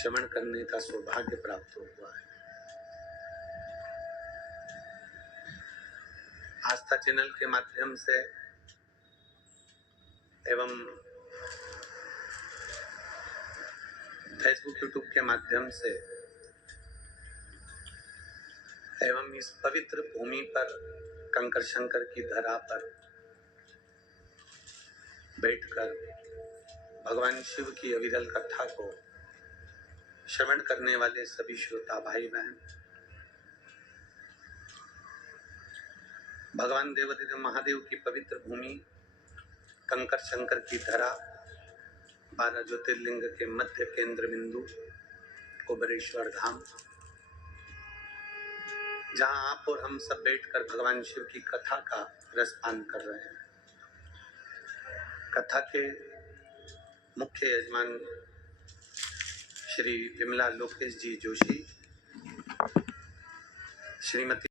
श्रवण करने का सौभाग्य प्राप्त हुआ है। आस्था चैनल के माध्यम से एवं फेसबुक यूट्यूब के माध्यम से एवं इस पवित्र भूमि पर कंकर शंकर की धरा पर बैठकर भगवान शिव की अविरल कथा को श्रवण करने वाले सभी श्रोता भाई बहन, भगवान देवादिदेव महादेव की पवित्र भूमि कंकर शंकर की धरा 12 ज्योतिर्लिंग के मध्य केंद्र बिंदु कुबेरेश्वर धाम, जहां आप और हम सब बैठकर भगवान शिव की कथा का रसपान कर रहे हैं। कथा के मुख्य यजमान श्री विमला लोकेश जी जोशी, श्रीमती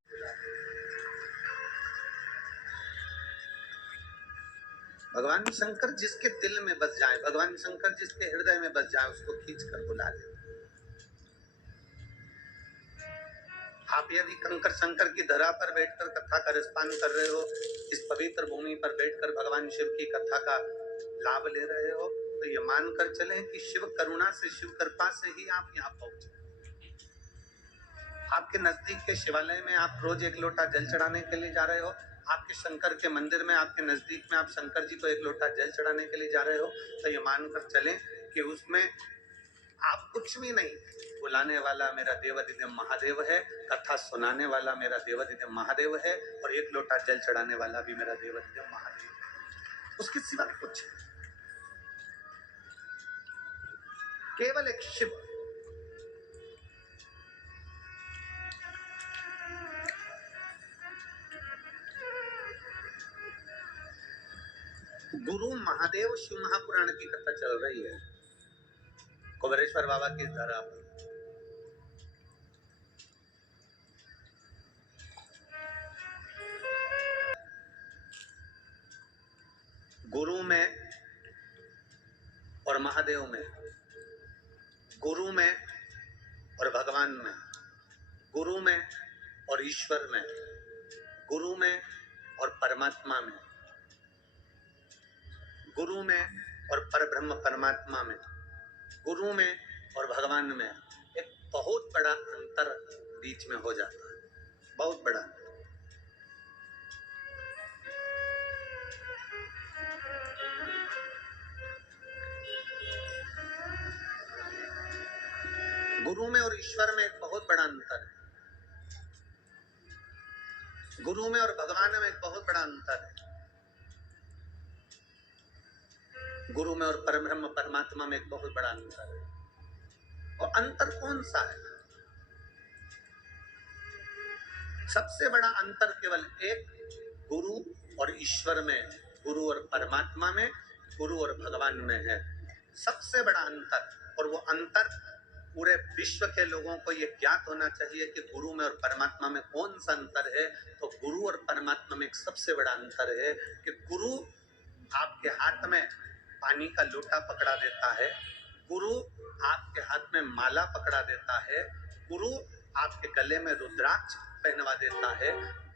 भगवान शंकर जिसके दिल में बस जाए, भगवान शंकर जिसके हृदय में बस जाए, उसको खींच कर बुला ले। आप यदि कंकर शंकर की धरा पर बैठकर कथा का रसपान कर रहे हो, इस पवित्र भूमि पर बैठकर भगवान शिव की कथा का लाभ ले रहे हो, तो ये मानकर चलें कि शिव करुणा से, शिव कृपा से ही आप यहाँ पहुंचे। आपके नजदीक के शिवालय में आप रोज एक लोटा जल चढ़ाने के लिए जा रहे हो, आपके शंकर के मंदिर में आपके नजदीक में आप शंकर जी को एक लोटा जल चढ़ाने के लिए जा रहे हो, तो ये मानकर चलें कि उसमें आप कुछ भी नहीं, बुलाने वाला मेरा देवादिदेव महादेव है, कथा सुनाने वाला मेरा देवादिदेव महादेव है, और एक लोटा जल चढ़ाने वाला भी मेरा देवादिदेव महादेव है। उसके सिवा कुछ केवल एक शिव। गुरु महादेव शिव महापुराण की कथा चल रही है कुबेरेश्वर बाबा की धरा पर। गुरु में और महादेव में, गुरु में और भगवान में, गुरु में और ईश्वर में, गुरु में और परमात्मा में, गुरु में और परब्रह्म परमात्मा में, गुरु में और भगवान में एक बहुत बड़ा अंतर बीच में हो जाता है, बहुत बड़ा। गुरु में और ईश्वर में एक बहुत बड़ा अंतर है, गुरु में और भगवान में एक बहुत बड़ा अंतर है, गुरु में और परब्रह्म परमात्मा में एक बहुत बड़ा अंतर है। और अंतर कौन सा है? सबसे बड़ा अंतर केवल एक, गुरु और ईश्वर में, गुरु और परमात्मा में, गुरु और भगवान में है, सबसे बड़ा अंतर। और वो अंतर पूरे विश्व के लोगों को ये ज्ञात होना चाहिए कि गुरु में और परमात्मा में कौन सा अंतर है। तो गुरु और परमात्मा में एक सबसे बड़ा अंतर है कि गुरु आपके हाथ में पानी का लोटा पकड़ा देता है, गुरु आपके हाथ में माला पकड़ा देता है, गुरु आपके गले में रुद्राक्ष पहनवा देता है,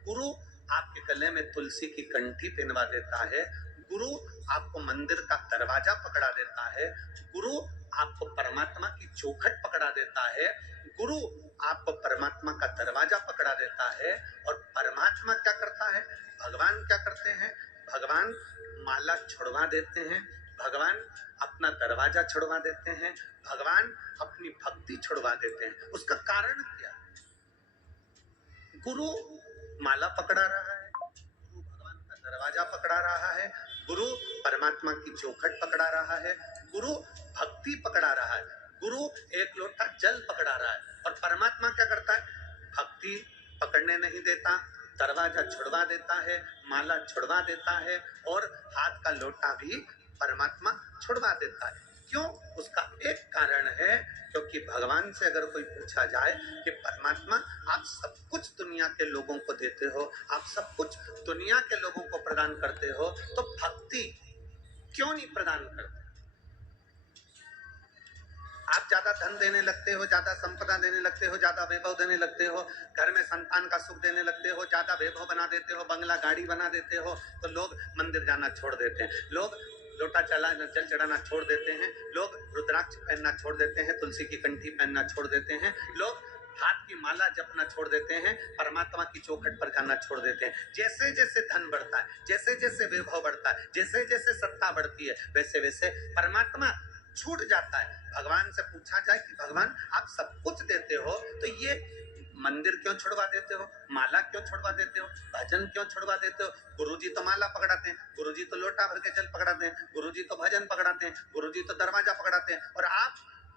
गुरु आपके गले में तुलसी की कंठी पहनवा देता है, गुरु आपको मंदिर का दरवाजा पकड़ा देता है, गुरु आपको परमात्मा की चौखट पकड़ा देता है, गुरु आपको परमात्मा का दरवाजा पकड़ा देता है। और परमात्मा क्या करता है, भगवान क्या करते हैं? भगवान माला छुड़वा देते हैं, भगवान अपना दरवाजा छुड़वा देते हैं, भगवान अपनी भक्ति छुड़वा देते हैं। उसका कारण क्या? गुरु माला पकड़ा रहा है, गुरु भगवान का दरवाजा पकड़ा रहा है, गुरु परमात्मा की चौखट पकड़ा रहा है, गुरु भक्ति पकड़ा रहा है, गुरु एक लोटा जल पकड़ा रहा है। और परमात्मा क्या करता है? भक्ति पकड़ने नहीं देता, दरवाजा छुड़वा देता है, माला छुड़वा देता है, और हाथ का लोटा भी परमात्मा छुड़वा देता है। क्यों? उसका एक कारण है, क्योंकि भगवान से अगर कोई पूछा जाए कि परमात्मा आप सब कुछ दुनिया के लोगों को देते हो, आप सब कुछ दुनिया के लोगों को प्रदान करते हो, तो भक्ति क्यों नहीं प्रदान करते? आप ज्यादा धन देने लगते हो, ज्यादा संपदा देने लगते हो, ज्यादा वैभव देने लगते हो, घर में संतान का सुख देने लगते हो, ज्यादा वैभव बना देते हो, बंगला गाड़ी बना देते हो, तो लोग मंदिर जाना छोड़ देते हैं, लोग लोटा जल चढ़ाना छोड़ देते हैं, लोग रुद्राक्ष पहनना छोड़ देते हैं, तुलसी की कंठी पहनना छोड़ देते हैं, लोग हाथ की माला जपना छोड़ देते हैं, परमात्मा की चौखट पर जाना छोड़ देते हैं। जैसे जैसे धन बढ़ता है, जैसे जैसे वैभव बढ़ता है, जैसे जैसे सत्ता बढ़ती है, वैसे वैसे परमात्मा छूट जाता है। भगवान से पूछा जाए कि भगवान आप सब कुछ देते हो, तो ये मंदिर क्यों छुड़वा देते हो, माला क्यों छुड़वा देते हो, भजन क्यों छुड़वा देते हो? गुरुजी तो माला पकड़ाते हैं, गुरुजी तो लोटा भर के जल पकड़ाते हैं, गुरुजी तो भजन पकड़ाते हैं, गुरुजी तो दरवाजा पकड़ाते हैं, और आप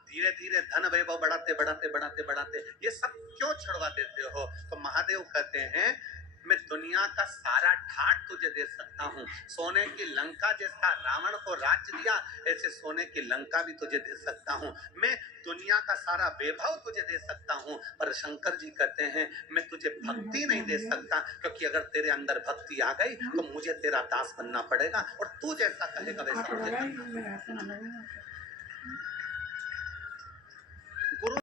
धीरे धीरे धन वैभव बढ़ाते बढ़ाते बढ़ाते बढ़ाते ये सब क्यों छुड़वा देते हो? तो महादेव कहते हैं, मैं दुनिया का सारा ठाट तुझे दे सकता हूँ। सोने की लंका जैसा रावण को राज्य दिया, ऐसे सोने की लंका भी तुझे दे सकता हूँ। मैं दुनिया का सारा वैभव तुझे दे सकता हूँ, पर शंकर जी कहते हैं मैं तुझे भक्ति नहीं दे सकता, क्योंकि अगर तेरे अंदर भक्ति आ गई तो मुझे तेरा दास बनना पड़ेगा, और तू जैसा कहेगा वैसा मुझे करना। गुरु